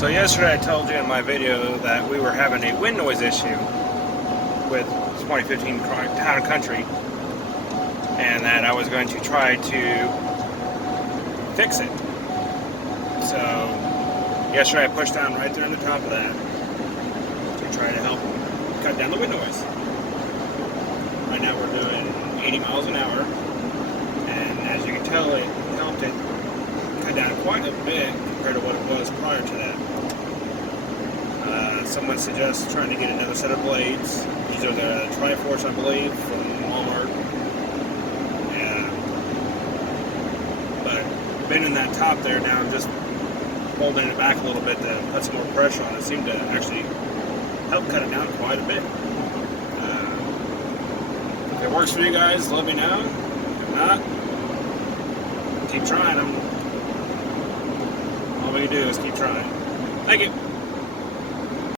So yesterday I told you in my video that we were having a wind noise issue with 2015 Town & Country, and that I was going to try to fix it. So yesterday I pushed down right there on the top of that to try to help cut down the wind noise. Right now we're doing 80 miles an hour, and as you can tell, it helped it cut down quite a bit compared to what it was prior to that. Someone suggests trying to get another set of blades. These are the Triforce, I believe, from Walmart. Yeah. But bending that top there down, just holding it back a little bit to put some more pressure on it, seemed to actually help cut it down quite a bit. If it works for you guys, let me know. If not, keep trying. All we can do is keep trying. Thank you.